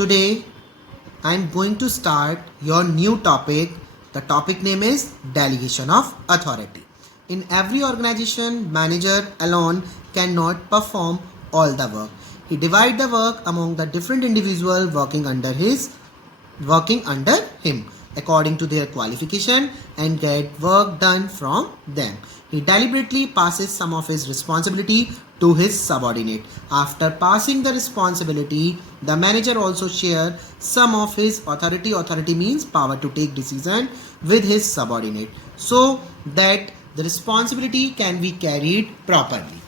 Today I am going to start your new topic. The topic name is delegation of authority. In every organization, manager alone cannot perform all the work. He divides the work among the different individuals working under him according to their qualification and get work done from them. He deliberately passes some of his responsibility to his subordinate. After passing the responsibility, the manager also shares some of his authority. Authority means power to take decision with his subordinate so that the responsibility can be carried properly.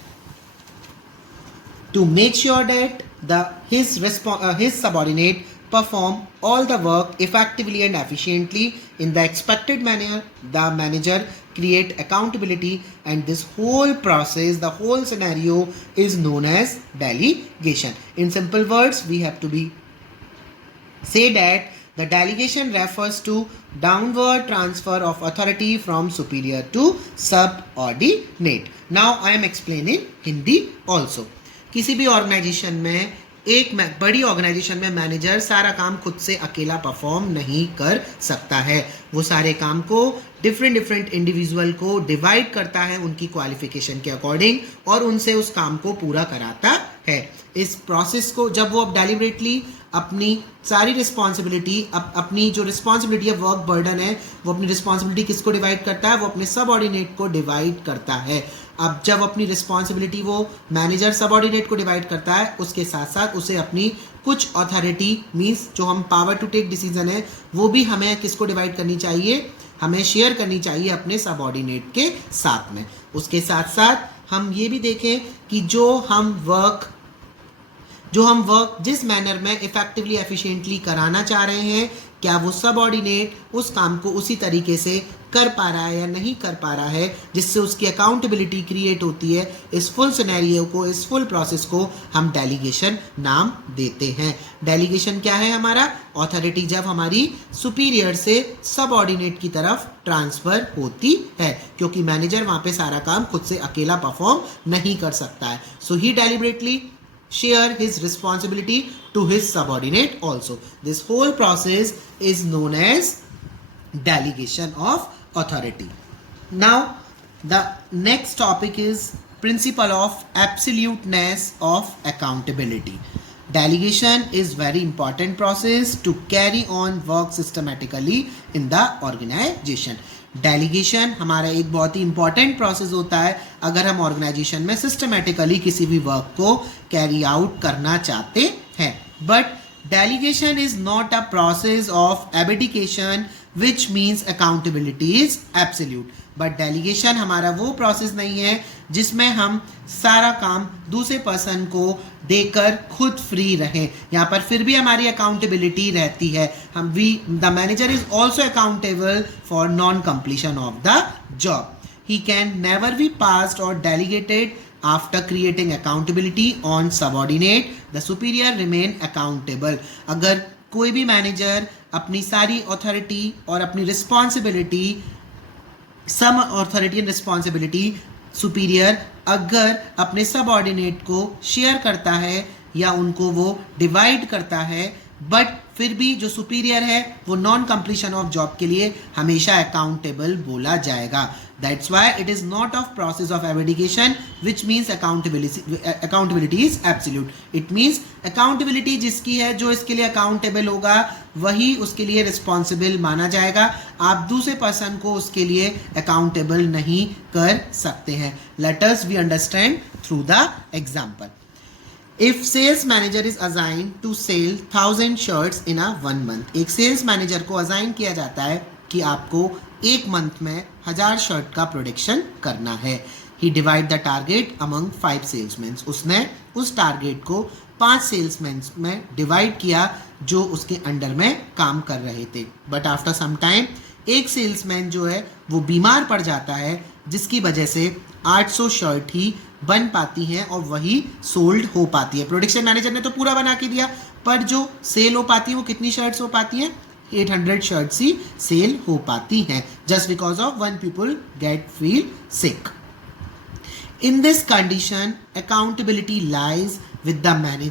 To make sure that his subordinate perform all the work effectively and efficiently in the expected manner, the manager create accountability, and this whole process, the whole scenario is known as delegation. In simple words, we have to say that the delegation refers to downward transfer of authority from superior to subordinate. Now I am explaining Hindi also. किसी भी organisation में एक बड़ी organisation में manager सारा काम खुद से अकेला परफॉर्म नहीं कर सकता है. वो सारे काम को डिफरेंट इंडिविजुअल को डिवाइड करता है उनकी क्वालिफिकेशन के अकॉर्डिंग और उनसे उस काम को पूरा कराता है. इस प्रोसेस को जब वो डेलिबरेटली अपनी सारी रिस्पॉन्सिबिलिटी अपनी जो रिस्पॉन्सिबिलिटी है वर्क बर्डन है वो अपनी रिस्पॉन्सिबिलिटी किसको डिवाइड करता है, वो अपने सबऑर्डिनेट को डिवाइड करता है. अब जब अपनी रिस्पॉन्सिबिलिटी वो मैनेजर सबऑर्डिनेट को डिवाइड करता है उसके साथ साथ उसे अपनी कुछ अथॉरिटी मीन्स जो हम पावर टू टेक डिसीजन है वो भी हमें किसको डिवाइड करनी चाहिए, हमें शेयर करनी चाहिए अपने सबऑर्डिनेट के साथ में. उसके साथ साथ हम ये भी देखें कि जो हम वर्क जिस मैनर में इफेक्टिवली एफिशिएंटली कराना चाह रहे हैं क्या वो सबऑर्डिनेट उस काम को उसी तरीके से कर पा रहा है या नहीं कर पा रहा है जिससे उसकी अकाउंटेबिलिटी क्रिएट होती है. इस फुल सिनेरियो को, इस फुल प्रोसेस को हम डेलीगेशन नाम देते हैं. डेलीगेशन क्या है हमारा? ऑथोरिटी जब हमारी सुपीरियर से सबऑर्डिनेट की तरफ ट्रांसफर होती है क्योंकि मैनेजर वहाँ पे सारा काम खुद से अकेला परफॉर्म नहीं कर सकता है. सो ही deliberately share his responsibility to his subordinate also. This whole process is known as delegation of authority. Now the next topic is principle of absoluteness of accountability. Delegation is very important process to carry on work systematically in the organization. Delegation हमारा एक बहुत ही important process होता है अगर हम organisation में systematically किसी भी वर्क को कैरी आउट करना चाहते हैं. But delegation is not a process of abdication which means accountability is absolute. But delegation हमारा वो प्रोसेस नहीं है जिसमें हम सारा काम दूसरे पर्सन को देकर खुद फ्री रहें. यहाँ पर फिर भी हमारी अकाउंटेबिलिटी रहती है. The manager is also accountable for non completion of the job. He can never be passed और delegated after creating accountability on subordinate, the superior remain accountable. अगर कोई भी मैनेजर अपनी सारी अथॉरिटी और अपनी responsibility some authority and responsibility superior अगर अपने सबऑर्डिनेट को शेयर करता है या उनको वो डिवाइड करता है बट फिर भी जो सुपीरियर है वो नॉन कंप्लीशन ऑफ जॉब के लिए हमेशा अकाउंटेबल बोला जाएगा. That's why it is not of process of abdication which means accountability is absolute. It means accountability जिसकी है जो इसके लिए अकाउंटेबल होगा वही उसके लिए रिस्पॉन्सिबल माना जाएगा. आप दूसरे पर्सन को उसके लिए अकाउंटेबल नहीं कर सकते हैं. Let us we understand through the example. If sales manager is assigned to sell 1000 shirts in a 1 month, एक सेल्स मैनेजर को असाइन किया जाता है कि आपको एक मंथ में 1000 शर्ट का प्रोडक्शन करना है. He divide the target among 5 salesman. उसने उस टारगेट को 5 सेल्समैन में डिवाइड किया जो उसके अंडर में काम कर रहे थे. बट आफ्टर सम टाइम एक सेल्समैन जो है वो बीमार पड़ जाता है जिसकी वजह से 800 शर्ट ही बन पाती हैं और वही सोल्ड हो पाती है. प्रोडक्शन मैनेजर ने तो पूरा बना के दिया पर जो सेल हो पाती है वो कितनी शर्ट्स हो पाती हैं? 800 शर्ट्स ही सेल हो पाती हैं just because of 1 people get feel sick. In this condition, accountability lies with the manager.